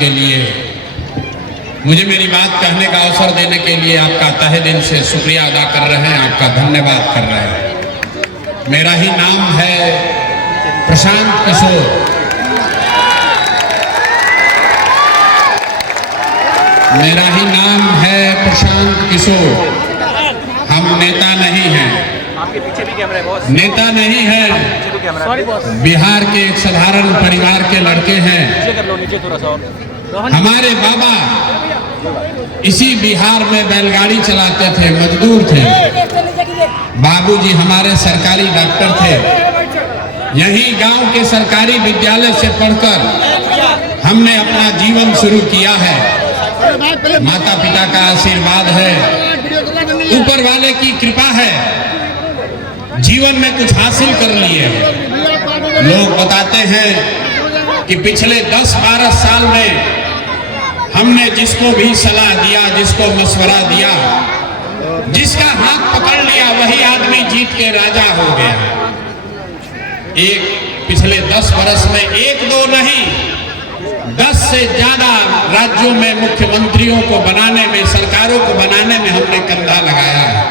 के लिए, मुझे मेरी बात कहने का अवसर देने के लिए आपका तहे दिल से शुक्रिया अदा कर रहे हैं, आपका धन्यवाद कर रहे हैं। मेरा ही नाम है प्रशांत किशोर। मेरा ही नाम है प्रशांत किशोर। हम नेता नहीं हैं, आपके पीछे भी कैमरा है बॉस। नेता नहीं है, सॉरी बॉस। बिहार के एक साधारण परिवार के लड़के हैं। नीचे कर लो, नीचे थोड़ा सा और। हमारे बाबा इसी बिहार में बैलगाड़ी चलाते थे, मजदूर थे। बाबूजी हमारे सरकारी डॉक्टर थे। यही गांव के सरकारी विद्यालय से पढ़कर हमने अपना जीवन शुरू किया है। माता पिता का आशीर्वाद है, ऊपर वाले की कृपा है, जीवन में कुछ हासिल कर लिए। लोग बताते हैं कि पिछले 10-12 साल में हमने जिसको भी सलाह दिया, जिसको मशवरा दिया, जिसका हाथ पकड़ लिया, वही आदमी जीत के राजा हो गया। एक पिछले 10 वर्ष में 1-2 नहीं, 10 से ज्यादा राज्यों में मुख्यमंत्रियों को बनाने में, सरकारों को बनाने में हमने कंधा लगाया है।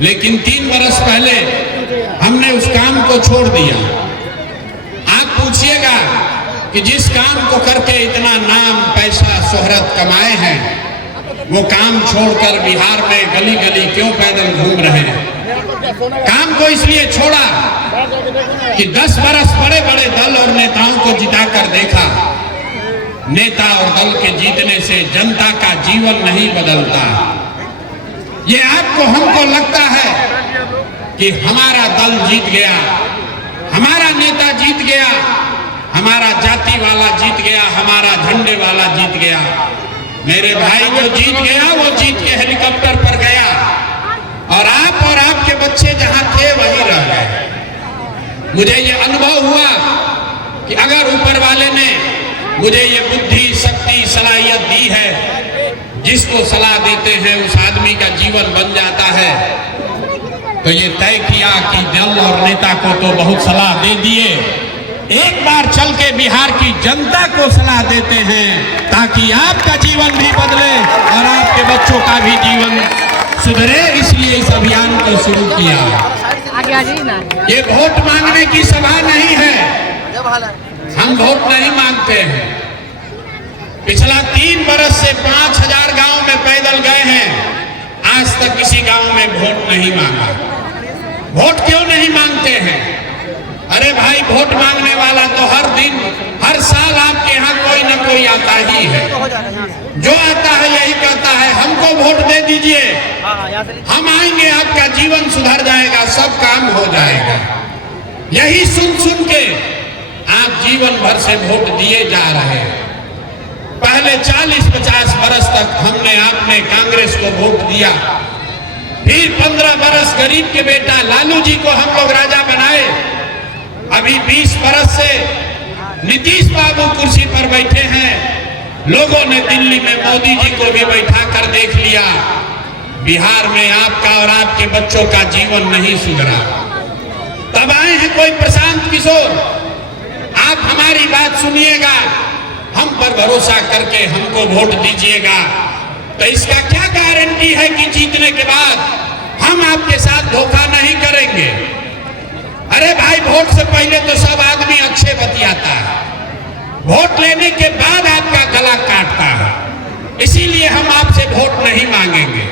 लेकिन 3 वर्ष पहले हमने उस काम को छोड़ दिया। आप पूछिएगा कि जिस काम को करके इतना नाम, पैसा, शोहरत कमाए हैं, वो काम छोड़कर बिहार में गली गली क्यों पैदल घूम रहे हैं? काम को इसलिए छोड़ा कि 10 वर्ष बड़े बड़े दल और नेताओं को जिताकर देखा। नेता और दल के जीतने से जनता का जीवन नहीं बदलता। ये आपको, हमको लगता है कि हमारा दल जीत गया, हमारा नेता जीत गया, हमारा जाति वाला जीत गया, हमारा झंडे वाला जीत गया। मेरे भाई जो जीत गया वो जीत के हेलीकॉप्टर पर गया, और आप और आपके बच्चे जहां थे वहीं रह गए। मुझे ये अनुभव हुआ कि अगर ऊपर वाले ने मुझे ये बुद्धि, शक्ति, सलाहियत दी है, जिसको सलाह देते हैं उस आदमी का जीवन बन जाता है, तो ये तय किया कि दल और नेता को तो बहुत सलाह दे दिए, एक बार चल के बिहार की जनता को सलाह देते हैं ताकि आपका जीवन भी बदले और आपके बच्चों का भी जीवन सुधरे। इसलिए इस अभियान को शुरू किया। ये वोट मांगने की सभा नहीं है, हम वोट नहीं मांगते हैं। पिछला 3 बरस से 5000 गांव में पैदल गए हैं, आज तक किसी गांव में वोट नहीं मांगा। वोट क्यों नहीं मांगते हैं? अरे भाई, वोट मांगने वाला तो हर दिन, हर साल आपके यहाँ कोई ना कोई आता ही है। जो आता है यही कहता है हमको वोट दे दीजिए, हम आएंगे, आपका जीवन सुधर जाएगा, सब काम हो जाएगा। यही सुन सुन के आप जीवन भर से वोट दिए जा रहे हैं। पहले 40-50 बरस तक हमने, आपने कांग्रेस को वोट दिया, फिर 15 बरस गरीब के बेटा लालू जी को हम लोग राजा बनाए। अभी 20 बरस से नीतीश बाबू कुर्सी पर बैठे हैं। लोगों ने दिल्ली में मोदी जी को भी बैठा कर देख लिया। बिहार में आपका और आपके बच्चों का जीवन नहीं सुधरा। तब आए हैं कोई प्रशांत किशोर, आप हमारी बात सुनिएगा, हम पर भरोसा करके हमको वोट दीजिएगा। तो इसका क्या गारंटी है कि जीतने के बाद हम आपके साथ धोखा नहीं करेंगे? अरे भाई, वोट से पहले तो सब आदमी अच्छे बतियाता है, वोट लेने के बाद आपका गला काटता है। इसीलिए हम आपसे वोट नहीं मांगेंगे।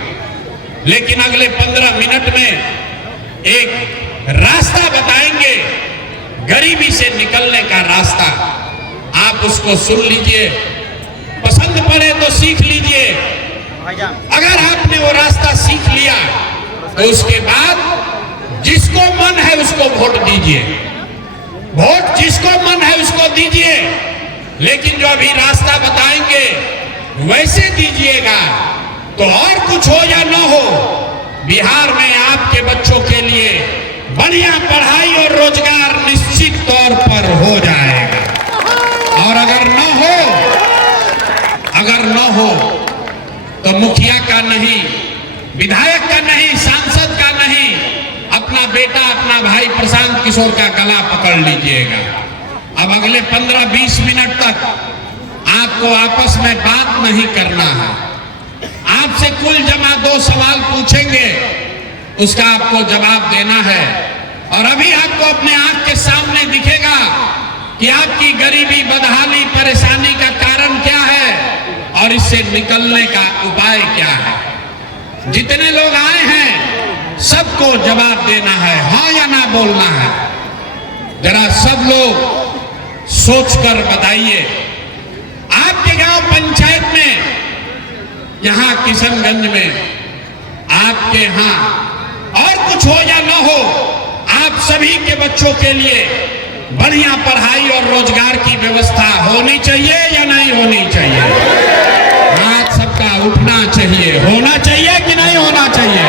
लेकिन अगले 15 मिनट में एक रास्ता बताएंगे, गरीबी से निकलने का रास्ता। आप उसको सुन लीजिए, पसंद पड़े तो सीख लीजिए। अगर आपने वो रास्ता सीख लिया तो उसके बाद जिसको मन है उसको वोट दीजिए, वोट जिसको मन है उसको दीजिए। लेकिन जो अभी रास्ता बताएंगे वैसे दीजिएगा, तो और कुछ हो या न हो, बिहार में आपके बच्चों के लिए बढ़िया पढ़ाई और रोजगार निश्चित तौर पर हो जाएगा। और अगर न हो तो मुखिया का नहीं, विधायक का नहीं, सांसद का नहीं, अपना बेटा, अपना भाई प्रशांत किशोर का गला पकड़ लीजिएगा। अब अगले 15-20 मिनट तक आपको आपस में बात नहीं करना है। आपसे कुल जमा 2 सवाल पूछेंगे, उसका आपको जवाब देना है। और अभी आपको अपने आंख के सामने दिखेगा कि आपकी गरीबी, बदहाली, परेशानी का कारण क्या है और इससे निकलने का उपाय क्या है। जितने लोग आए हैं सबको जवाब देना है, हाँ या ना बोलना है। जरा सब लोग सोचकर बताइए, आपके गांव पंचायत में, यहां किशनगंज में, आपके यहां और कुछ हो या ना हो, आप सभी के बच्चों के लिए बढ़िया पढ़ाई और रोजगार की व्यवस्था होनी चाहिए या नहीं होनी चाहिए? हाथ सबका उठना चाहिए। होना चाहिए कि नहीं होना चाहिए?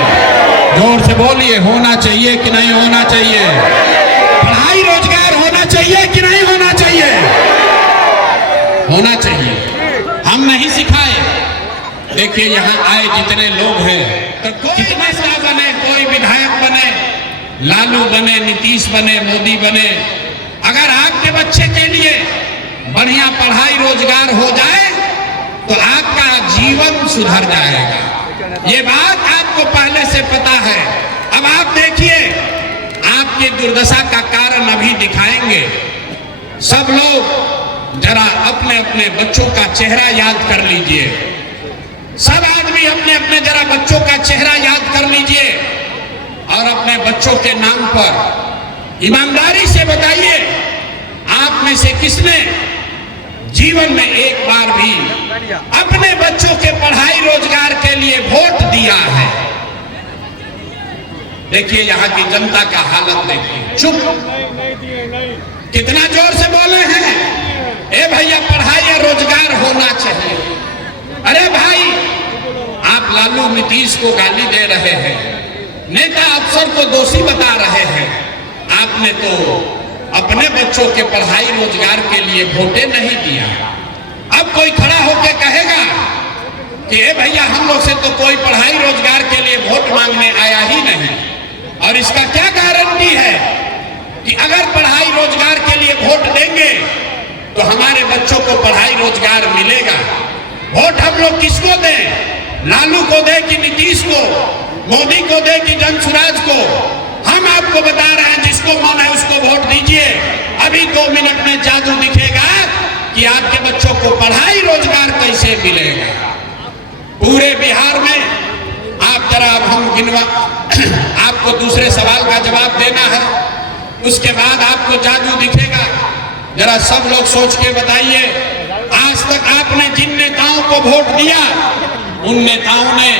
जोर से बोलिए, होना चाहिए कि नहीं होना चाहिए? पढ़ाई रोजगार होना चाहिए कि नहीं होना चाहिए? होना चाहिए। हम नहीं सिखाए। देखिए यहाँ आए जितने लोग हैं, तो कोई नेता बने, कोई विधायक बने, लालू बने, नीतीश बने, मोदी बने, अगर आपके बच्चे के लिए बढ़िया पढ़ाई रोजगार हो जाए तो आपका जीवन सुधर जाएगा। ये बात आपको पहले से पता है। अब आप देखिए, आपकी दुर्दशा का कारण अभी दिखाएंगे। सब लोग जरा अपने अपने बच्चों का चेहरा याद कर लीजिए। सब आदमी अपने अपने जरा बच्चों का चेहरा याद कर लीजिए और अपने बच्चों के नाम पर ईमानदारी से बताइए, आप में से किसने जीवन में एक बार भी अपने बच्चों के पढ़ाई रोजगार के लिए वोट दिया है? देखिए यहाँ की जनता का हालत देखिए। चुप, कितना जोर से बोले हैं, ए भैया पढ़ाई और रोजगार होना चाहिए। अरे भाई, आप लालू नीतीश को गाली दे रहे हैं, नेता अफसर को दोषी बता रहे हैं। आपने तो अपने बच्चों के पढ़ाई रोजगार के लिए वोटे नहीं दिया। अब कोई खड़ा होकर कहेगा कि ए भैया हम लोग से तो कोई पढ़ाई रोजगार के लिए वोट मांगने आया ही नहीं। और इसका क्या गारंटी है कि अगर पढ़ाई रोजगार के लिए वोट देंगे तो हमारे बच्चों को पढ़ाई रोजगार मिलेगा? वोट हम लोग किसको दें? लालू को दे कि नीतीश को, मोदी को दे कि जनसुराज को? हम आपको बता रहे हैं, जिसको मन है उसको वोट दीजिए। अभी 2 मिनट में जादू दिखेगा कि आपके बच्चों को पढ़ाई रोजगार कैसे मिलेगा। पूरे बिहार में आप जरा, अब हम गिनवा, आपको दूसरे सवाल का जवाब देना है, उसके बाद आपको जादू दिखेगा। जरा सब लोग सोच के बताइए, आज तक आपने जिन नेताओं को वोट दिया, उन नेताओं ने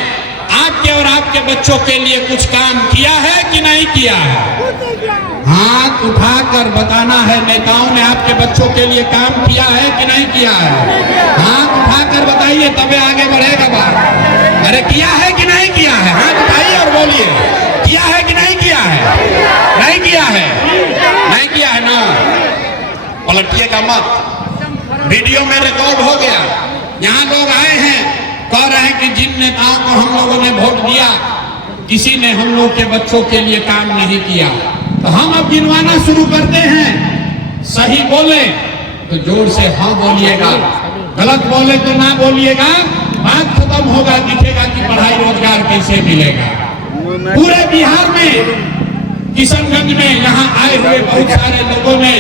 आपके और आपके बच्चों के लिए कुछ काम किया है कि नहीं किया है? हाथ उठाकर बताना है, नेताओं ने आपके बच्चों के लिए काम किया है कि नहीं किया है? हाथ उठाकर बताइए, तबे आगे बढ़ेगा बात। अरे किया है कि नहीं किया है? हाथ उठाइए और बोलिए, किया है कि नहीं किया है? नहीं किया है? नहीं किया है ना? पलटिएगा मत, वीडियो में रिकॉर्ड हो गया। यहाँ लोग आए हैं, कह रहे हैं कि जिन नेताओं को हम लोगों ने वोट दिया, किसी ने हम लोग के बच्चों के लिए काम नहीं किया। तो हम अब गिनवाना शुरू करते हैं। सही बोले तो जोर से हाँ बोलिएगा, गलत बोले तो ना बोलिएगा। बात खत्म होगा, दिखेगा कि पढ़ाई रोजगार कैसे मिलेगा। पूरे बिहार में, किशनगंज में यहाँ आए हुए बहुत सारे लोगों ने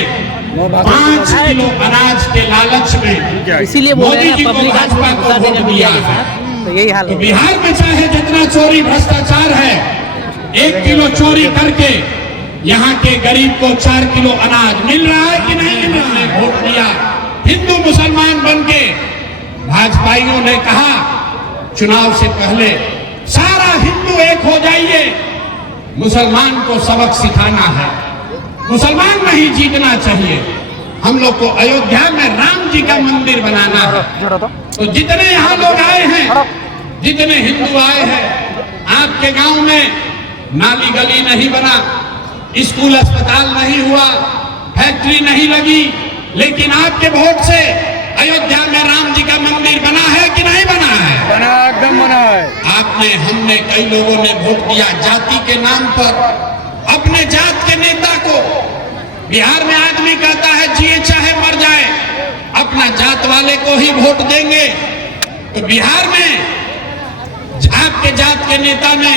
5 किलो अनाज के लालच में इसीलिए मोदी जी को, भाजपा को वोट दिया है। तो यही हाल तो बिहार में चाहे जितना चोरी भ्रष्टाचार है, 1 किलो चोरी करके यहाँ के गरीब को 4 किलो अनाज मिल रहा है कि नहीं मिल रहा है? वोट दिया। हिंदू मुसलमान बन के भाजपाइयों ने कहा चुनाव से पहले सारा हिंदू एक हो जाइए, मुसलमान को सबक सिखाना है, मुसलमान नहीं जीतना चाहिए। हम लोग को अयोध्या में राम जी का मंदिर बनाना है। तो जितने यहाँ लोग आए हैं, जितने हिंदू आए हैं, आपके गांव में नाली गली नहीं बना, स्कूल अस्पताल नहीं हुआ, फैक्ट्री नहीं लगी, लेकिन आपके वोट से अयोध्या में राम जी का मंदिर बना है कि नहीं बना है? बना, एकदम बना है। आपने, हमने, कई लोगों ने वोट दिया जाति के नाम पर, अपने जात के नेता को। बिहार में आदमी कहता है जिए चाहे मर जाए, अपना जात जात वाले को ही वोट देंगे। तो बिहार में आपके जात के नेता ने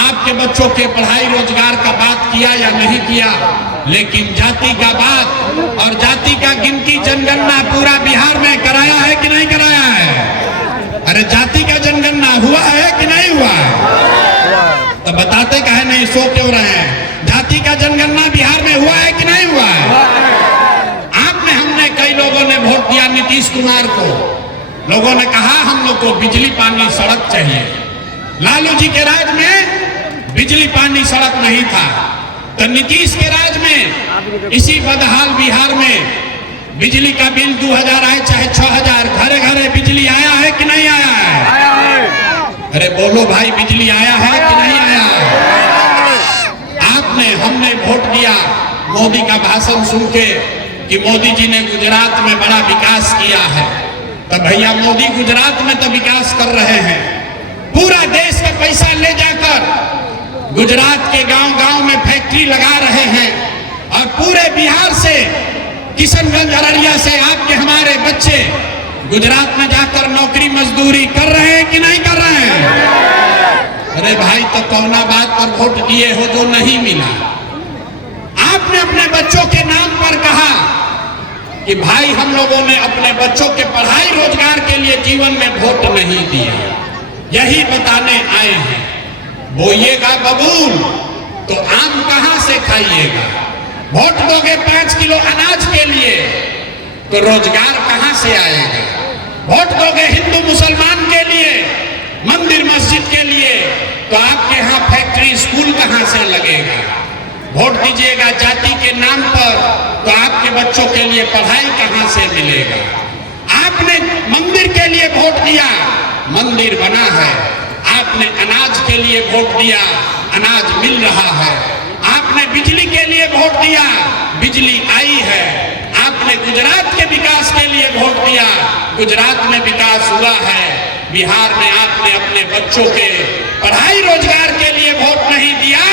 आपके बच्चों के पढ़ाई रोजगार का बात किया या नहीं किया, लेकिन जाति का बात और जाति का गिनती जनगणना पूरा बिहार में कराया है कि नहीं कराया है? अरे जाति का जनगणना हुआ है कि नहीं हुआ है? तो बताते कहे नहीं, सो क्यों रहे हैं? जाति का जनगणना बिहार में हुआ है कि नहीं हुआ है? आपने हमने कई लोगों ने वोट दिया नीतीश कुमार को। लोगों ने कहा हम लोग को बिजली पानी सड़क चाहिए। लालू जी के राज में बिजली पानी सड़क नहीं था, तो नीतीश के राज में इसी बदहाल बिहार में बिजली का बिल 2000 आए चाहे 6000, घरे घरे बिजली आया है कि नहीं आया है? अरे बोलो भाई, बिजली आया है कि नहीं आया है? आपने हमने वोट दिया मोदी का भाषण सुन के कि मोदी जी ने गुजरात में बड़ा विकास किया है। तो भैया मोदी गुजरात में तो विकास कर रहे हैं, पूरा देश का पैसा ले जाकर गुजरात के गांव-गांव में फैक्ट्री लगा रहे हैं और पूरे बिहार से, किशनगंज अररिया से आपके हमारे बच्चे गुजरात में जाकर नौकरी मजदूरी कर रहे हैं कि नहीं कर रहे हैं? अरे भाई, तो कौना बात पर वोट दिए हो जो नहीं मिला? आपने अपने बच्चों के नाम पर कहा कि भाई हम लोगों ने अपने बच्चों के पढ़ाई रोजगार के लिए जीवन में वोट नहीं दिया। यही बताने आए हैं, बोइएगा बबूल तो आम कहां से खाइएगा? वोट दोगे 5 किलो अनाज के लिए तो रोजगार कहां से आएगा? वोट दोगे हिंदू मुसलमान के लिए, मंदिर मस्जिद के लिए, तो आपके यहाँ फैक्ट्री स्कूल कहां से लगेगा? वोट दीजिएगा जाति के नाम पर तो आपके बच्चों के लिए पढ़ाई कहां से मिलेगा? आपने मंदिर के लिए वोट दिया, मंदिर बना है। आपने अनाज के लिए वोट दिया, अनाज मिल रहा है। आपने बिजली के लिए वोट दिया, बिजली आई है। आपने गुजरात के विकास के लिए वोट दिया, गुजरात में विकास हुआ है। बिहार में आपने अपने बच्चों के पढ़ाई रोजगार के लिए वोट नहीं दिया,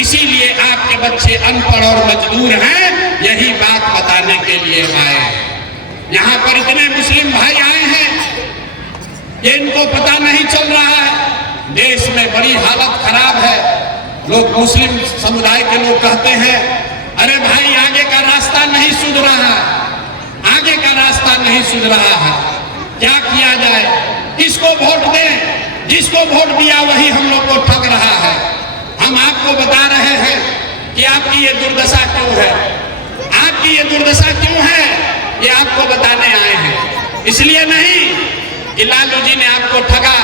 इसीलिए आपके बच्चे अनपढ़ और मजदूर हैं। यही बात बताने के लिए आए। यहाँ पर इतने मुस्लिम भाई आए हैं कि इनको पता नहीं चल रहा है, देश में बड़ी हालत खराब है। लोग मुस्लिम समुदाय के लोग कहते हैं, अरे भाई आगे का रास्ता नहीं सुध रहा, आगे का रास्ता नहीं सुध रहा है, क्या किया जाए? किसको वोट दें? जिसको वोट दिया वही हम लोग को ठग रहा है। हम आपको बता रहे हैं कि आपकी ये दुर्दशा क्यों है, आपकी ये दुर्दशा क्यों है, ये आपको बताने आए हैं। इसलिए नहीं कि लालू जी ने आपको ठगा,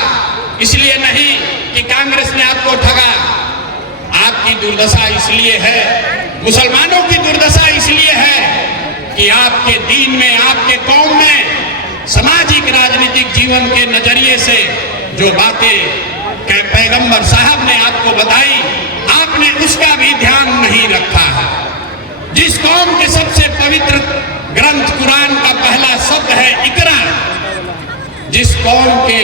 इसलिए नहीं कि कांग्रेस ने आपको ठगा। आपकी दुर्दशा इसलिए है, मुसलमानों की दुर्दशा इसलिए है कि आपके दीन में, आपके कौम में सामाजिक राजनीतिक जीवन के नजरिए से जो बातें पैगंबर साहब ने आपको बताई, आपने उसका भी ध्यान नहीं रखा है। जिस कौम के सबसे पवित्र ग्रंथ कुरान का पहला शब्द है इकरा, जिस कौम के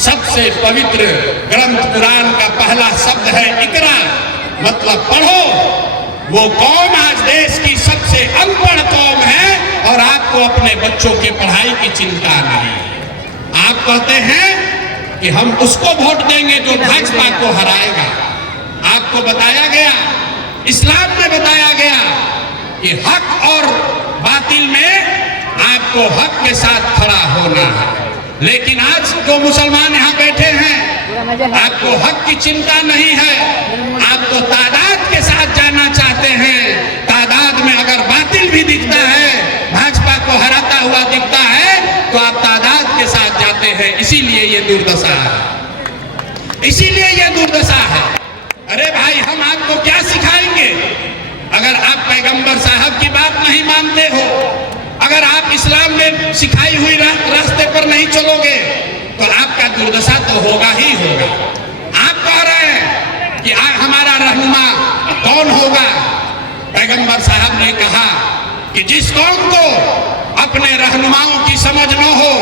सबसे पवित्र ग्रंथ कुरान का पहला शब्द है इकरा, मतलब पढ़ो, वो कौम आज देश की सबसे अनपढ़ कौम है और आपको अपने बच्चों के पढ़ाई की चिंता नहीं। आप कहते हैं कि हम उसको वोट देंगे जो भाजपा को हराएगा। आपको बताया गया, इस्लाम में बताया गया कि हक और बातिल में आपको हक के साथ खड़ा होना है। लेकिन आज जो मुसलमान यहाँ बैठे हैं, आपको हक की चिंता नहीं है, आप तो तादाद के साथ जाना चाहते हैं। तादाद में अगर बातिल भी दिखता है, भाजपा को हराता हुआ दिखता है, तो आप तादाद के साथ जाते हैं। इसीलिए ये दुर्दशा है, इसीलिए ये दुर्दशा है। अरे भाई, हम आपको क्या सिखाएंगे अगर आप पैगंबर साहब की बात नहीं मानते हो, अगर आप इस्लाम में सिखाई हुई रास्ते पर नहीं चलोगे, तो आपका दुर्दशा तो होगा ही होगा। आप कह रहे हैं कि हमारा रहनुमा कौन होगा? पैगंबर साहब ने कहा कि जिस कौम को अपने रहनुमाओं की समझ न हो,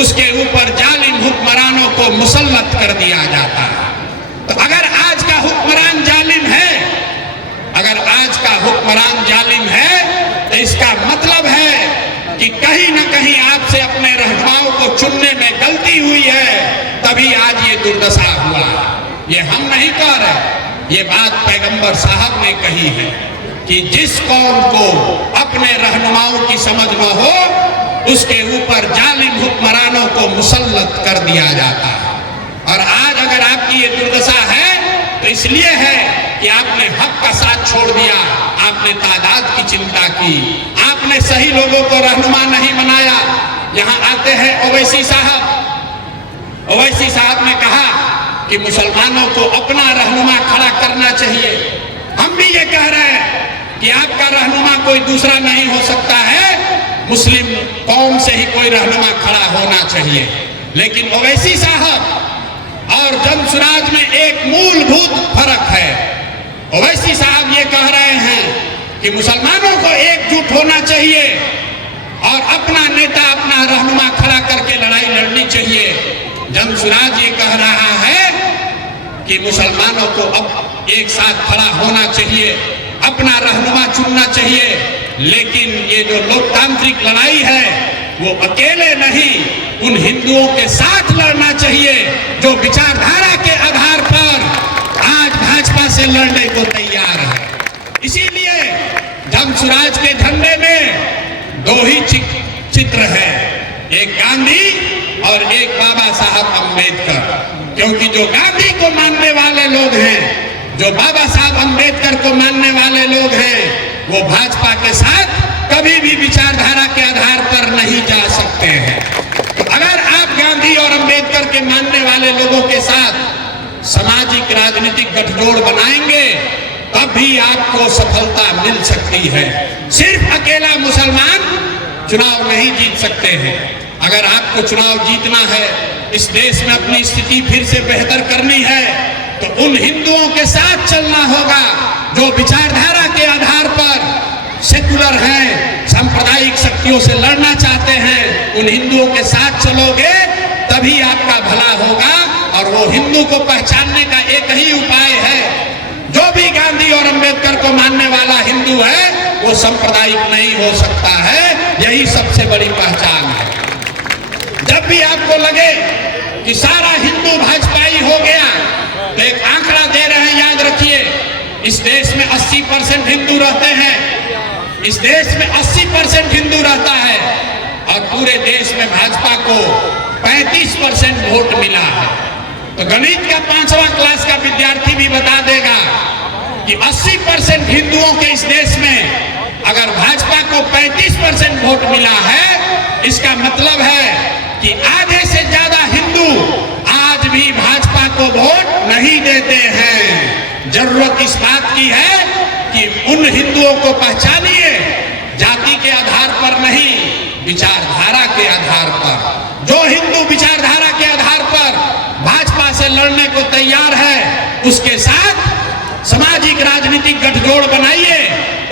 उसके ऊपर जालिम हुक्मरानों को मुसल्लत कर दिया जाता है। तो अगर आज का हुक्मरान जालिम है, अगर आज का हुक्मरान जालिम है, तो इसका मतलब है कि कहीं न कहीं आपसे तभी आज ये दुर्दशा हुआ। ये हम नहीं कह रहे, ये बात पैगंबर साहब ने कही है कि जिस कौम को अपने रहनुमाओं की समझ न हो उसके ऊपर जालिम हुक्मरानों को मुसल्लत कर दिया जाता है। और आज अगर आपकी ये दुर्दशा है तो इसलिए है कि आपने हक का साथ छोड़ दिया, आपने तादाद की चिंता की, आपने सही लोगों को रहनुमा नहीं बनाया। यहाँ आते हैं ओवैसी साहब, ओवैसी साहब ने कहा कि मुसलमानों को अपना रहनुमा खड़ा करना चाहिए। हम भी ये कह रहे हैं कि आपका रहनुमा कोई दूसरा नहीं हो सकता है, मुस्लिम कौम से ही कोई रहनुमा खड़ा होना चाहिए। लेकिन ओवैसी साहब और जमसुराज में एक मूलभूत फर्क है। ओवैसी साहब ये कह रहे हैं कि मुसलमानों को एकजुट होना चाहिए और अपना नेता अपना रहनुमा खड़ा करके लड़ाई लड़नी चाहिए। जमसुराज ये कह रहा है कि मुसलमानों को अब एक साथ खड़ा होना चाहिए, अपना रहनुमा चुनना चाहिए। लेकिन ये जो लोकतांत्रिक लड़ाई है वो अकेले नहीं, उन हिंदुओं के साथ लड़ना चाहिए जो विचारधारा के आधार पर आज भाजपा से लड़ने को तैयार है। इसीलिए जमसुराज के झंडे में दो ही चित्र है, एक गांधी और एक बाबा साहब अम्बेडकर। क्योंकि जो गांधी को मानने वाले लोग हैं, जो बाबा साहब अम्बेडकर को मानने वाले लोग हैं, वो भाजपा के साथ कभी भी विचारधारा के आधार पर नहीं जा सकते हैं। तो अगर आप गांधी और अम्बेडकर के मानने वाले लोगों के साथ सामाजिक राजनीतिक गठजोड़ बनाएंगे तब भी आपको सफलता मिल सकती है। सिर्फ अकेला मुसलमान चुनाव नहीं जीत सकते हैं। अगर आपको चुनाव जीतना है, इस देश में अपनी स्थिति फिर से बेहतर करनी है, तो उन हिंदुओं के साथ चलना होगा जो विचारधारा के आधार पर सेकुलर हैं, सांप्रदायिक शक्तियों से लड़ना चाहते हैं। उन हिंदुओं के साथ चलोगे तभी आपका भला होगा। और वो हिंदू को पहचानने का एक ही उपाय है, जो भी गांधी और अम्बेडकर को मानने वाला हिंदू है वो सांप्रदायिक नहीं हो सकता है। यही सबसे बड़ी पहचान है। जब भी आपको लगे कि सारा हिंदू भाजपाई हो गया तो एक आंकड़ा दे रहे हैं, याद रखिए, इस देश में 80% हिंदू रहते हैं, इस देश में 80% हिंदू रहता है और पूरे देश में भाजपा को 35% वोट मिला है। तो गणित का 5वां क्लास का विद्यार्थी भी बता देगा कि 80% हिंदुओं के इस देश में अगर भाजपा को 35% वोट मिला है, इसका मतलब है कि आधे से ज्यादा हिंदू आज भी भाजपा को वोट नहीं देते हैं। जरूरत इस बात की है कि उन हिंदुओं को पहचानिए, जाति के आधार पर नहीं, विचारधारा के आधार पर। जो हिंदू विचारधारा के आधार पर भाजपा से लड़ने को तैयार है, उसके साथ सामाजिक राजनीतिक गठजोड़ बनाइए,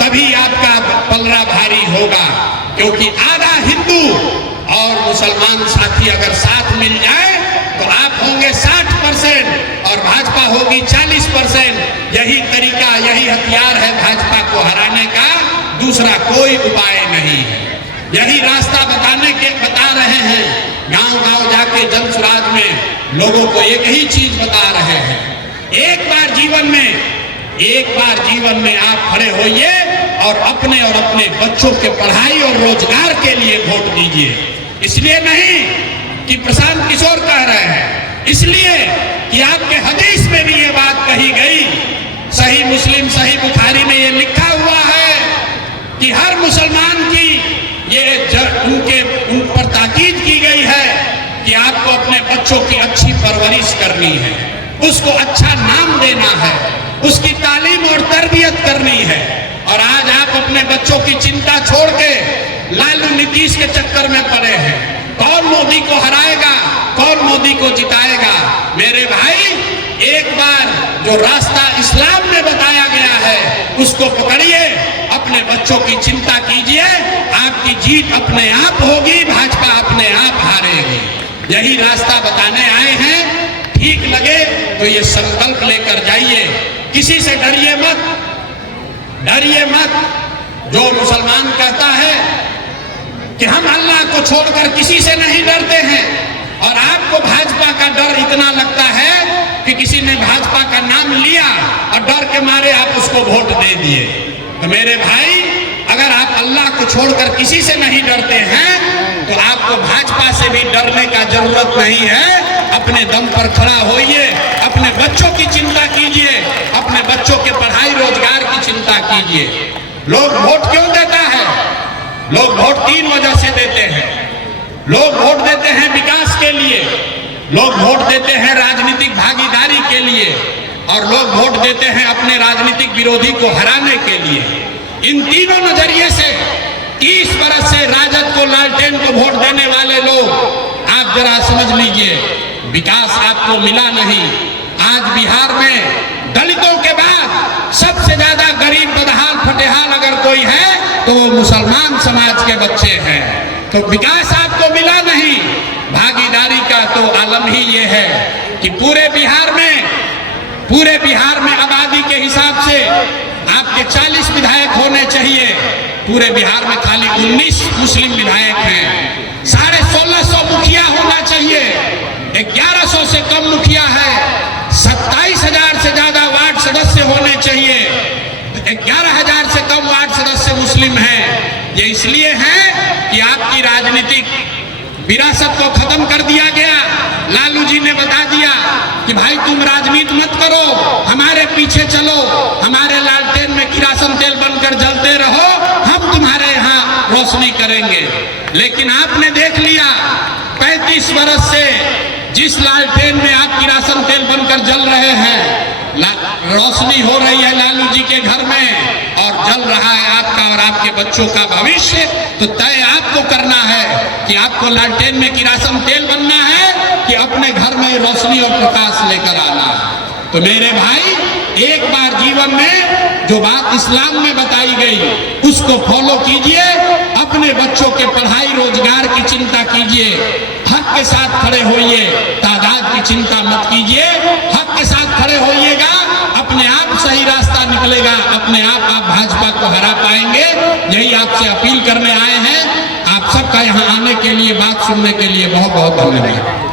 तभी आपका पलड़ा भारी होगा। क्योंकि आधा हिंदू और मुसलमान साथी अगर साथ मिल जाए तो आप होंगे 60% और भाजपा होगी 40%। यही तरीका, यही हथियार है भाजपा को हराने का, दूसरा कोई उपाय नहीं है। यही रास्ता बता रहे हैं। गांव-गांव जाके जमसुराज में लोगों को एक ही चीज बता रहे हैं, एक बार जीवन में आप खड़े होइए और अपने बच्चों के पढ़ाई और रोजगार के लिए वोट दीजिए। इसलिए नहीं कि प्रशांत किशोर कह रहे हैं, इसलिए कि आपके हदीस में भी ये बात कही गई, सही मुस्लिम सही बुखारी में ये लिखा हुआ है कि हर मुसलमान की उन पर ताकीद की गई है कि आपको अपने बच्चों की अच्छी परवरिश करनी है, उसको अच्छा नाम देना है, उसकी तालीम और तरबियत करनी है। और आज आप अपने बच्चों की चिंता छोड़ के लालू नीतीश के चक्कर में पड़े हैं। कौन मोदी को हराएगा, कौन मोदी को जिताएगा? मेरे भाई, एक बार जो रास्ता इस्लाम में बताया गया है उसको पकड़िए, अपने बच्चों की चिंता कीजिए, आपकी जीत अपने आप होगी, भाजपा अपने आप हारेगी। यही रास्ता बताने आए हैं। ठीक लगे तो ये संकल्प लेकर जाइए, किसी से डरिए मत, डरिए मत। जो मुसलमान कहता है कि हम अल्लाह को छोड़कर किसी से नहीं डरते हैं, और आपको भाजपा का डर इतना लगता है कि किसी ने भाजपा का नाम लिया और डर के मारे आप उसको वोट दे दिए। तो मेरे भाई, अगर आप अल्लाह को छोड़कर किसी से नहीं डरते हैं तो आपको भाजपा से भी डरने का जरूरत नहीं है। अपने दम पर खड़ा होइए, अपने बच्चों की चिंता कीजिए, अपने बच्चों के पढ़ाई रोजगार की चिंता कीजिए। लोग वोट क्यों देता है? लोग वोट 3 वजह से देते हैं। लोग वोट देते हैं विकास के लिए, लोग वोट देते हैं राजनीतिक भागीदारी के लिए, और लोग वोट देते हैं अपने राजनीतिक विरोधी को हराने के लिए। इन तीनों नजरिए से 30 बरस से राजद को, लालटेन को वोट देने वाले लोग, आप जरा समझ लीजिए, विकास आपको मिला नहीं। आज बिहार में दलितों के बाद सबसे ज्यादा गरीब, बदहाल, फटेहाल अगर कोई है तो वो मुसलमान समाज के बच्चे हैं। तो विकास आपको मिला नहीं। भागीदारी का तो आलम ही ये है कि पूरे बिहार में आबादी के हिसाब से आपके 40 विधायक होने चाहिए। पूरे बिहार में खाली 19 मुस्लिम विधायक हैं। 1650 मुखिया होना चाहिए, 1100 से कम मुखिया है। 27,000 से ज्यादा वार्ड सदस्य होने चाहिए, 11,000 से कम वार्ड सदस्य मुस्लिम हैं। ये इसलिए है कि आपकी राजनीतिक विरासत को खत्म कर दिया गया। लालू जी ने बता दिया कि भाई तुम राजनीति मत करो, हमारे पीछे चलो, हमारे लालटेन में किरासन तेल बनकर जलते रहो, हम तुम्हारे यहाँ रोशनी करेंगे। लेकिन आपने देख लिया 35 बरस से जिस लालटेन में आप किरासन तेल बनकर जल रहे हैं, रोशनी हो रही है लालू जी के घर में और जल रहा है आपका और आपके बच्चों का भविष्य। तो तय आपको करना है कि आपको लालटेन में किरासन तेल बनना है कि अपने घर में रोशनी और प्रकाश लेकर आना है। तो मेरे भाई, एक बार जीवन में जो बात इस्लाम में बताई गई उसको फॉलो कीजिए। अपने बच्चों के पढ़ाई रोजगार की चिंता कीजिए, हक के साथ खड़े होइए, तादाद की चिंता मत कीजिए। हक के साथ खड़े होइएगा, अपने आप सही रास्ता निकलेगा, अपने आप भाजपा को हरा पाएंगे। यही आपसे अपील करने आए हैं। आप सबका यहाँ आने के लिए, बात सुनने के लिए बहुत बहुत धन्यवाद।